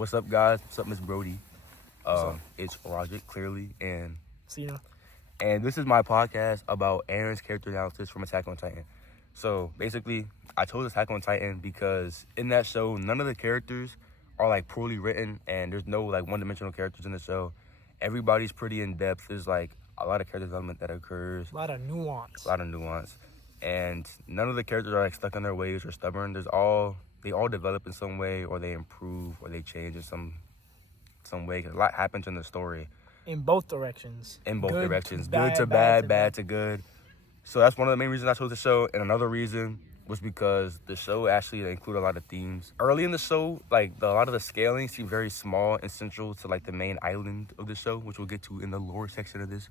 What's up, guys? What's up, Miss Brody? It's Roger, clearly, and Cena. And this is my podcast about Eren's character analysis from Attack on Titan. So basically, I chose Attack on Titan because in that show, none of the characters are like poorly written, and there's no like one-dimensional characters in the show. Everybody's pretty in depth. There's like a lot of character development that occurs. A lot of nuance. And none of the characters are like stuck in their ways or stubborn. They all develop in some way, or they improve, or they change in some way. 'Cause a lot happens in the story. In both directions. Good bad, to bad, bad to good. So that's one of the main reasons I chose the show. And another reason was because the show actually included a lot of themes. Early in the show, like a lot of the scaling seemed very small and central to like the main island of the show, which we'll get to in the lore section of this.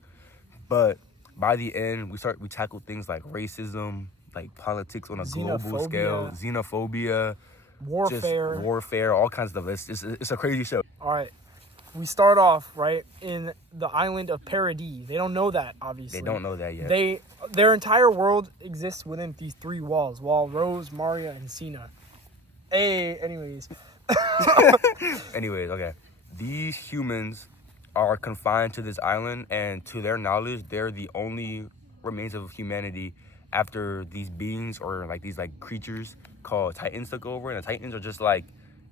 But by the end, we tackle things like racism, like politics on a global scale, xenophobia, warfare, all kinds of stuff. It's a crazy show. All right. We start off, right, in the island of Paradis. They don't know that, obviously. They don't know that yet. Their entire world exists within these three walls, while Rose, Maria, and Cena. Anyways, okay. These humans are confined to this island, and to their knowledge, they're the only remains of humanity after these beings or like these like creatures called Titans took over. And the Titans are just like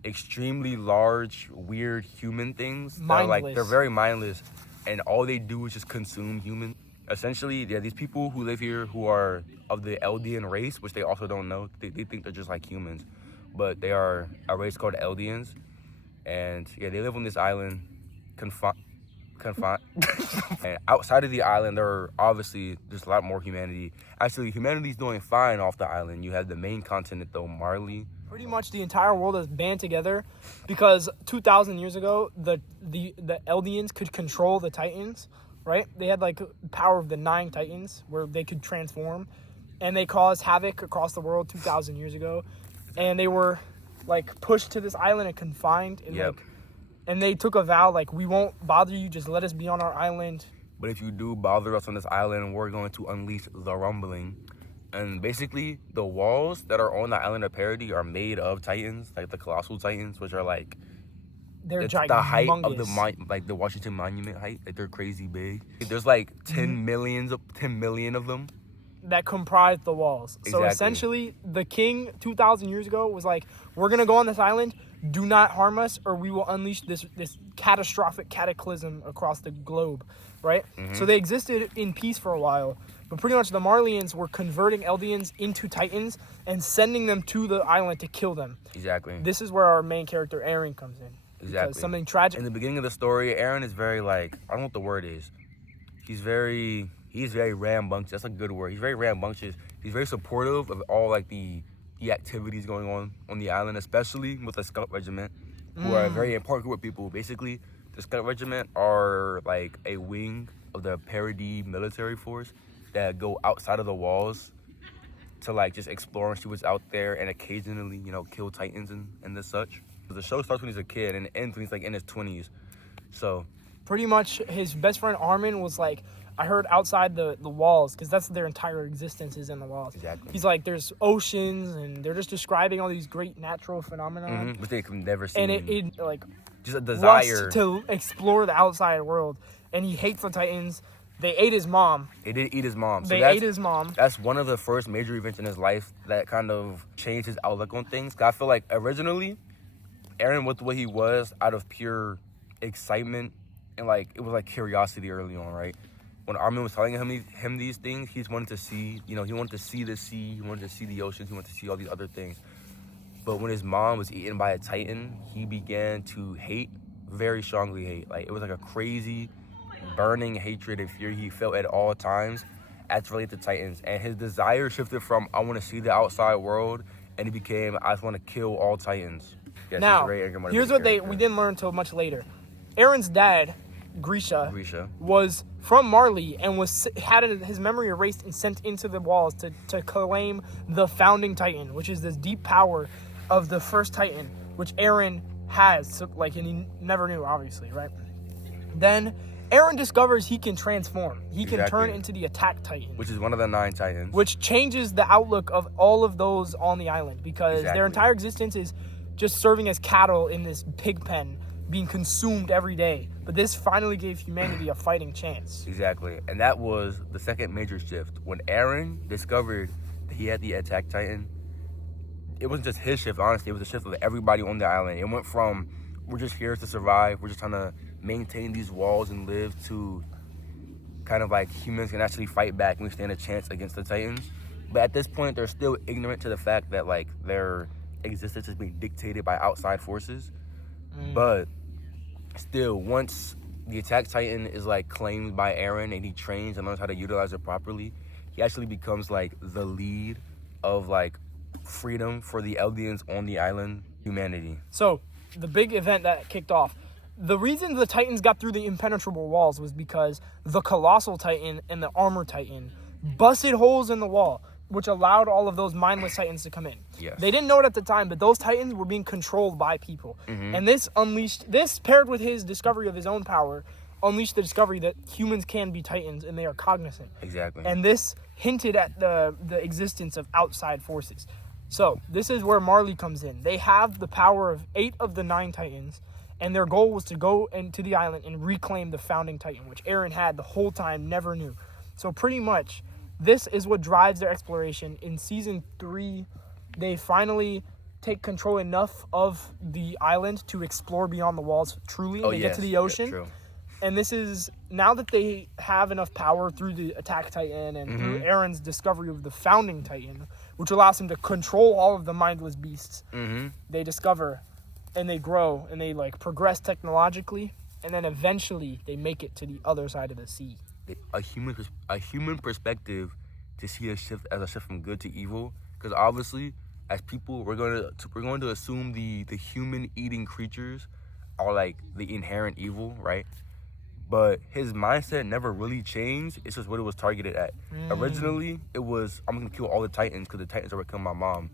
extremely large, weird human things. They're very mindless, and all they do is just consume human. Essentially, these people who live here who are of the Eldian race, which they also don't know. They think they're just like humans, but they are a race called Eldians, and they live on this island, confined. And outside of the island, there are obviously just a lot more humanity. Actually, humanity's doing fine off the island. You have the main continent though, Marley. Pretty much the entire world is band together because 2,000 years ago, the Eldians could control the Titans, right? They had like power of the 9 Titans where they could transform, and they caused havoc across the world 2,000 years ago. And they were like pushed to this island and confined. And, and they took a vow like, we won't bother you, just let us be on our island. But if you do bother us on this island, we're going to unleash the rumbling. And basically, the walls that are on the island of Paradis are made of Titans, like the colossal Titans, which are like they're gigantic. The height of the Washington Monument height. Like they're crazy big. There's like 10 million of them that comprise the walls. Exactly. So essentially, the king 2,000 years ago was like, "We're gonna go on this island. Do not harm us, or we will unleash this catastrophic cataclysm across the globe." Right. Mm-hmm. So they existed in peace for a while. But pretty much the Marleyans were converting Eldians into Titans and sending them to the island to kill them. Exactly. This is where our main character, Eren, comes in. Exactly. Because something tragic. In the beginning of the story, Eren is very I don't know what the word is. He's very rambunctious. That's a good word. He's very rambunctious. He's very supportive of all like the activities going on the island, especially with the Scout Regiment, who are a very important group of people. Basically, the Scout Regiment are like a wing of the Paradis military force that go outside of the walls to like just explore and see what's out there, and occasionally, kill Titans and such. The show starts when he's a kid and ends when he's like in his 20s. So pretty much his best friend Armin was like, I heard outside the walls, because that's their entire existence is in the walls. Exactly. He's like, there's oceans, and they're just describing all these great natural phenomena. Which they can never see. And it like just a desire to explore the outside world. And he hates the Titans. They ate his mom. They did eat his mom. They ate his mom. That's one of the first major events in his life that kind of changed his outlook on things. 'Cause I feel like originally, Eren was what he was out of pure excitement and like it was like curiosity early on, right? When Armin was telling him these things, he just wanted to see, he wanted to see the sea, he wanted to see the oceans, he wanted to see all these other things. But when his mom was eaten by a Titan, he began to very strongly hate. Like it was like a crazy burning hatred and fear he felt at all times as related to Titans. And his desire shifted from, I want to see the outside world, and it became, I just want to kill all Titans. Yes, now, here's what we didn't learn until much later. Eren's dad, Grisha, was from Marley and had his memory erased and sent into the walls to claim the founding Titan, which is this deep power of the first Titan, which Eren has. So, and he never knew, obviously, right? Then Eren discovers he can transform. He can turn into the Attack Titan. Which is one of the 9 Titans. Which changes the outlook of all of those on the island, because their entire existence is just serving as cattle in this pig pen, being consumed every day. But this finally gave humanity a fighting chance. Exactly. And that was the second major shift. When Eren discovered that he had the Attack Titan, it wasn't just his shift, honestly. It was a shift of everybody on the island. It went from, we're just here to survive, we're just trying to maintain these walls and live, to kind of like humans can actually fight back and we stand a chance against the Titans. But at this point, they're still ignorant to the fact that like their existence is being dictated by outside forces. But still, once the Attack Titan is like claimed by Eren and he trains and learns how to utilize it properly, he actually becomes like the lead of like freedom for the Eldians on the island, humanity. So the big event that kicked off, the reason the Titans got through the impenetrable walls was because the Colossal Titan and the Armor Titan busted holes in the wall, which allowed all of those mindless Titans to come in. Yes. They didn't know it at the time, but those Titans were being controlled by people. And this paired with his discovery of his own power, unleashed the discovery that humans can be Titans and they are cognizant. Exactly. And this hinted at the existence of outside forces. So this is where Marley comes in. They have the power of 8 of the 9 Titans, and their goal was to go into the island and reclaim the founding Titan, which Eren had the whole time, never knew. So pretty much, this is what drives their exploration. In Season 3, they finally take control enough of the island to explore beyond the walls truly, and they get to the ocean. True. And this is, now that they have enough power through the Attack Titan and through Eren's discovery of the Founding Titan, which allows him to control all of the mindless beasts, they discover and they grow and they like progress technologically, and then eventually they make it to the other side of the sea. A human perspective to see a shift as a shift from good to evil, because obviously as people we're going to assume the human eating creatures are like the inherent evil, right? But his mindset never really changed. It's just what it was targeted at. Originally, it was, I'm going to kill all the Titans because the Titans are going to kill my mom.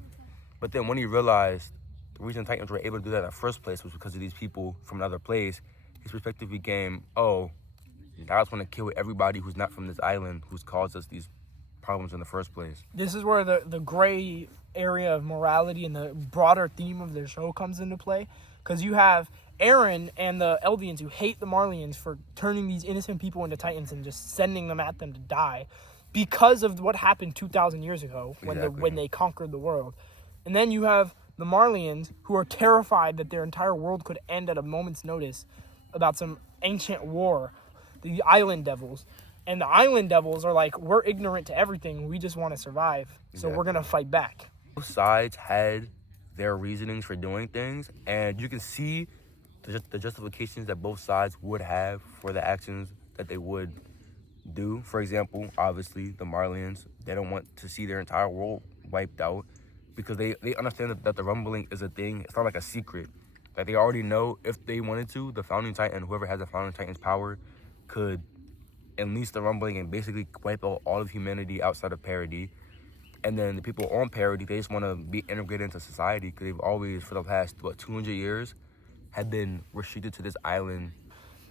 But then when he realized the reason Titans were able to do that in the first place was because of these people from another place, his perspective became, oh, now I just want to kill everybody who's not from this island, who's caused us these problems in the first place. This is where the gray area of morality and the broader theme of the show comes into play. Because you have Eren and the Eldians who hate the Marleyans for turning these innocent people into Titans and just sending them at them to die because of what happened 2,000 years ago when they conquered the world. And then you have the Marleyans who are terrified that their entire world could end at a moment's notice about some ancient war, the Island Devils. And the Island Devils are like, we're ignorant to everything. We just want to survive. So we're going to fight back. Both sides had their reasonings for doing things, and you can see the justifications that both sides would have for the actions that they would do. For example, obviously, the Marleyans, they don't want to see their entire world wiped out because they understand that the rumbling is a thing. It's not like a secret. Like, they already know if they wanted to, the Founding Titan, whoever has the Founding Titan's power, could unleash the rumbling and basically wipe out all of humanity outside of Parody. And then the people on Parody, they just want to be integrated into society because they've always, for the past, 200 years, have been restricted to this island.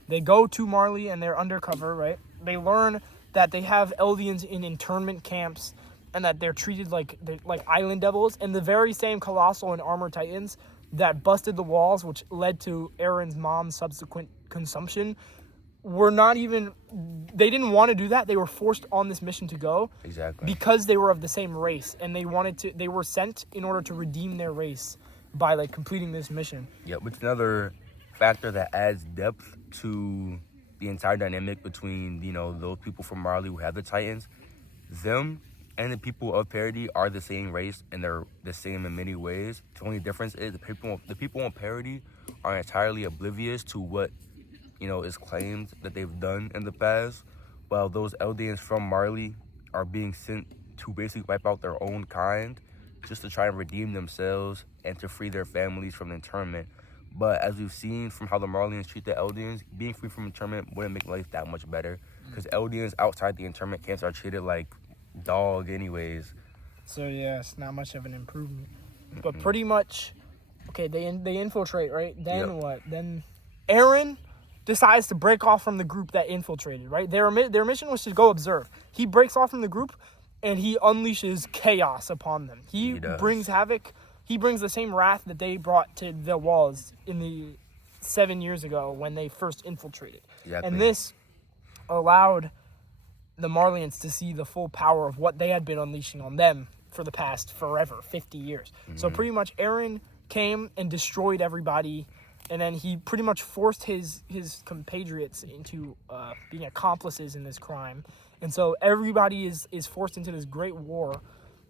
They go to Marley and they're undercover, right? They learn that they have Eldians in internment camps and that they're treated like island devils. And the very same Colossal and Armor Titans that busted the walls, which led to Eren's mom's subsequent consumption, they didn't want to do that. They were forced on this mission to go. Exactly. Because they were of the same race and they were sent in order to redeem their race by like completing this mission. Yeah, which is another factor that adds depth to the entire dynamic between, those people from Marley who have the Titans. Them and the people of Parody are the same race and they're the same in many ways. The only difference is the people on Parody are entirely oblivious to what is claimed that they've done in the past, while those Eldians from Marley are being sent to basically wipe out their own kind just to try and redeem themselves and to free their families from internment. But as we've seen from how the Marleyans treat the Eldians, being free from internment wouldn't make life that much better because Eldians outside the internment camps are treated like dog anyways. So yeah, it's not much of an improvement. But pretty much, okay, they infiltrate, right? Then what? Then Eren decides to break off from the group that infiltrated, right? Their mission was to go observe. He breaks off from the group and he unleashes chaos upon them. He brings havoc. he brings the same wrath that they brought to the walls in the 7 years ago when they first infiltrated. Exactly. And this allowed the Marleyans to see the full power of what they had been unleashing on them for the past forever, 50 years. So pretty much Eren came and destroyed everybody, and then he pretty much forced his compatriots into being accomplices in this crime. And so everybody is forced into this great war,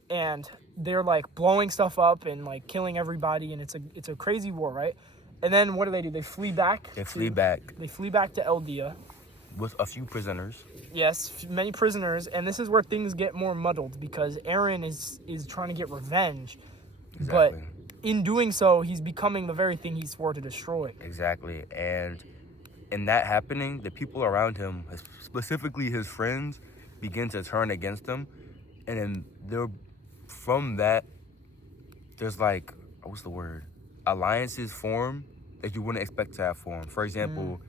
and they're like blowing stuff up and like killing everybody, and it's a crazy war, right? And then what do? They flee back. They flee back to Eldia. With a few prisoners. Yes, many prisoners, and this is where things get more muddled because Eren is trying to get revenge. Exactly. But in doing so, he's becoming the very thing he swore to destroy. Exactly. And in that happening, the people around him, specifically his friends, begin to turn against him. And then from that, there's like, what's the word? Alliances form that you wouldn't expect to have formed. For example,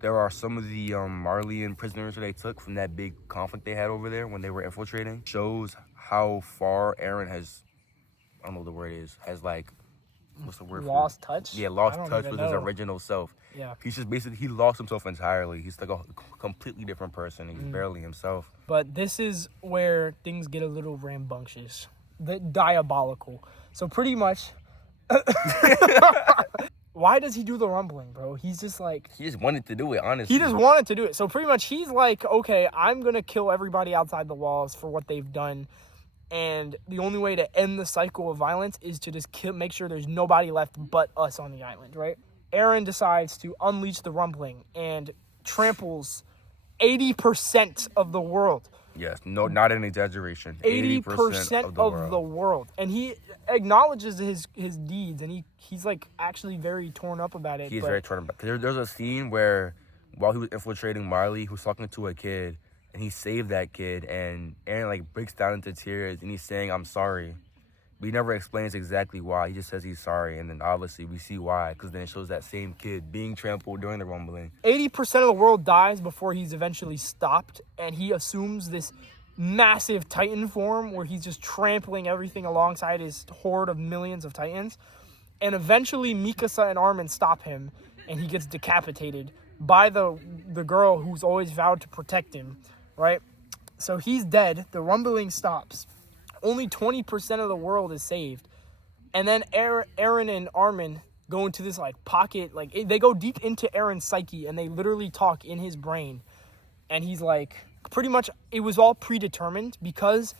there are some of the Marleyan prisoners that they took from that big conflict they had over there when they were infiltrating. Shows how far Eren has, I don't know what the word is, has like, what's the word lost touch? Yeah, lost touch with his original self. Yeah. He's just basically, he lost himself entirely. He's like a completely different person. He's barely himself. But this is where things get a little rambunctious. Diabolical. So pretty much... Why does he do the rumbling, bro? He's just like... He just wanted to do it, honestly. He just wanted to do it. So pretty much he's like, okay, I'm going to kill everybody outside the walls for what they've done. And the only way to end the cycle of violence is to just make sure there's nobody left but us on the island, right? Eren decides to unleash the rumbling and tramples 80% of the world. Yes, no, not an exaggeration. 80% of the world. And he acknowledges his deeds, and he's like actually very torn up about it. He's very torn up. There's a scene where while he was infiltrating Marley, he was talking to a kid, and he saved that kid, and Eren like breaks down into tears, and he's saying, "I'm sorry." But he never explains exactly why. He just says he's sorry, and then obviously we see why, because then it shows that same kid being trampled during the rumbling. 80% of the world dies before he's eventually stopped, and he assumes this massive Titan form where he's just trampling everything alongside his horde of millions of Titans. And eventually Mikasa and Armin stop him, and he gets decapitated by the girl who's always vowed to protect him, right? So he's dead. The rumbling stops. Only 20% of the world is saved. And then Eren and Armin go into this, like, pocket. Like, they go deep into Eren's psyche, and they literally talk in his brain. And he's like, pretty much, it was all predetermined because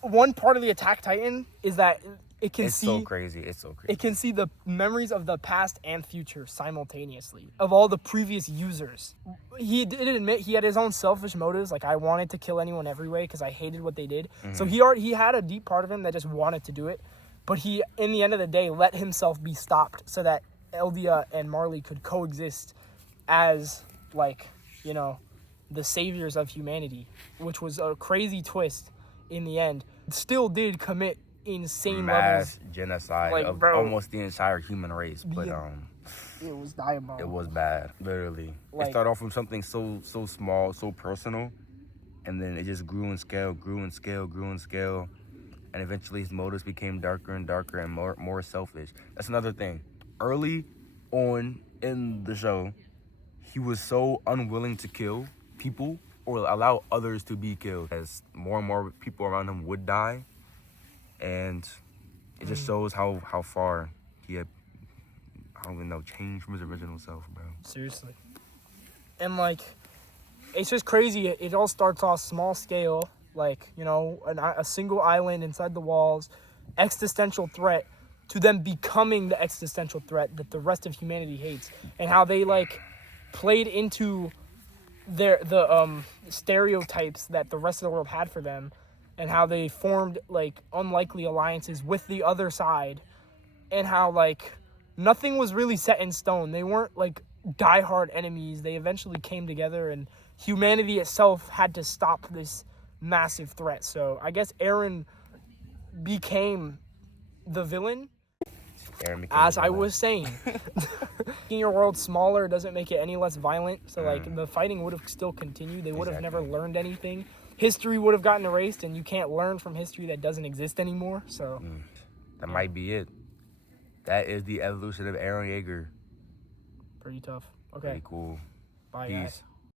one part of the Attack Titan is that it can see... It's so crazy. It can see the memories of the past and future simultaneously of all the previous users. He did admit he had his own selfish motives. Like, I wanted to kill anyone every way because I hated what they did. Mm-hmm. So he had a deep part of him that just wanted to do it. But he, in the end of the day, let himself be stopped so that Eldia and Marley could coexist as, like, you know, the saviors of humanity, which was a crazy twist in the end. Still did commit insane mass levels genocide like, of bro, almost the entire human race, but it was diabolical. It was bad, literally. Like, it started off from something so small, so personal, and then it just grew in scale, and eventually his motives became darker and darker and more selfish. That's another thing. Early on in the show, he was so unwilling to kill people or allow others to be killed, as more and more people around him would die. And it just shows how far he had, I don't even know, changed from his original self, bro. Seriously. And, like, it's just crazy. It all starts off small scale, like, you know, a single island inside the walls, existential threat, to them becoming the existential threat that the rest of humanity hates. And how they, like, played into the stereotypes that the rest of the world had for them, and how they formed, like, unlikely alliances with the other side, and how, like, nothing was really set in stone. They weren't, like, diehard enemies. They eventually came together, and humanity itself had to stop this massive threat. So I guess Eren became the villain. As I was saying, making your world smaller doesn't make it any less violent. So, like, the fighting would have still continued. They would have never learned anything. History would have gotten erased, and you can't learn from history that doesn't exist anymore. So, That might be it. That is the evolution of Eren Yeager. Pretty tough. Okay. Pretty cool. Bye, Peace. guys.